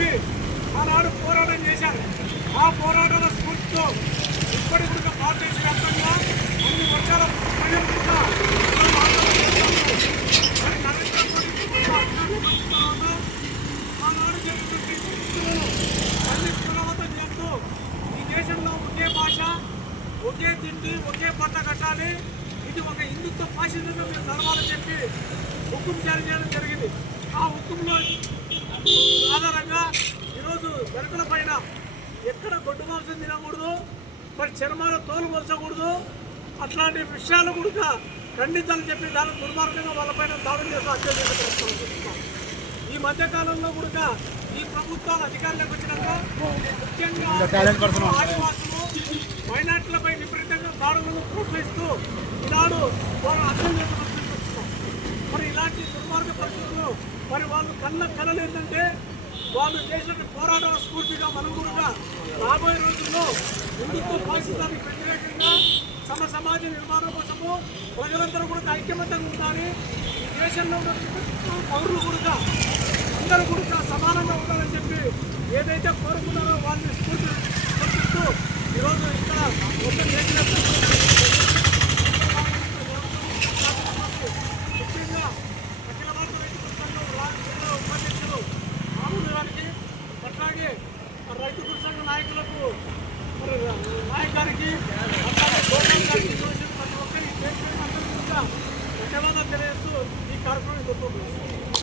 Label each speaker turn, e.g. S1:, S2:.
S1: చెప్పి ఆనాడు పోరాటం చేశారు. ఆ పోరాటాల స్ఫూర్తితో ఇప్పటి కూడా భారతదేశ వ్యాప్తంగా అన్ని వర్గాల ప్రజలు కూడా తర్వాత ఆనాడు పునరావృతం చేస్తూ ఈ దేశంలో ఒకే భాష ఒకే తిండి ఒకే పంట కట్టాలి. ఇది ఒక హిందుత్వ ఫాసిజంగా మీరు నడవాలని చెప్పి హుకుం జారీ చేయడం జరిగింది. ఆ హుకుంలో ఆధారంగా ఈరోజు దళితుల పైన ఎక్కడ గొడ్డు మాంసం తినకూడదు మరి చర్మాల తోలు మొలచకూడదు అట్లాంటి విషయాలు కూడా ఖండించాలని చెప్పి దాని దుర్మార్గంగా వాళ్ళపైన దాడులు చేస్తూ హత్య చేసే. ఈ మధ్య కాలంలో కూడా ఈ ప్రభుత్వాలు అధికారంలోకి వచ్చినాక ముఖ్యంగా ఆదివాసులు మైనార్టీలపై విపరీతంగా దాడులను ప్రోత్సహిస్తూ ఈనాడు వారు అర్థం చేసే పరిస్థితికి వస్తున్నాం. మరి ఇలాంటి దుర్మార్గ పరిస్థితుల్లో మరి వాళ్ళు కన్న కలలు ఏంటంటే వాళ్ళు చేసిన పోరాటాల స్ఫూర్తిగా మనుగురుగా రాబోయే రోజుల్లో హిందుత్వ పాకిస్తానికి వ్యతిరేకంగా సమ సమాజ నిర్మాణం కోసము ప్రజలందరూ కూడా ఐక్యమత్యంగా ఉండాలి. ఈ దేశంలో ఉన్న పౌరులు కూడా అందరూ కూడా సమానంగా ఉండాలని చెప్పి ఏదైతే కోరుకున్నారో నాయక్ గారికి అట్లాగే గోపాల్ గారికి చూసి ప్రతి ఒక్కరి అందరికీ కూడా ధన్యవాదాలు తెలియజేస్తూ ఈ కార్యక్రమం